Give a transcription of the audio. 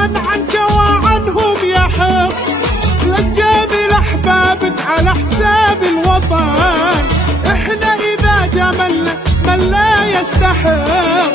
ومن عنك وعنهم يحق، للجميل احبابك على حساب الوطن. احنا اذا جملنا من لا يستحق،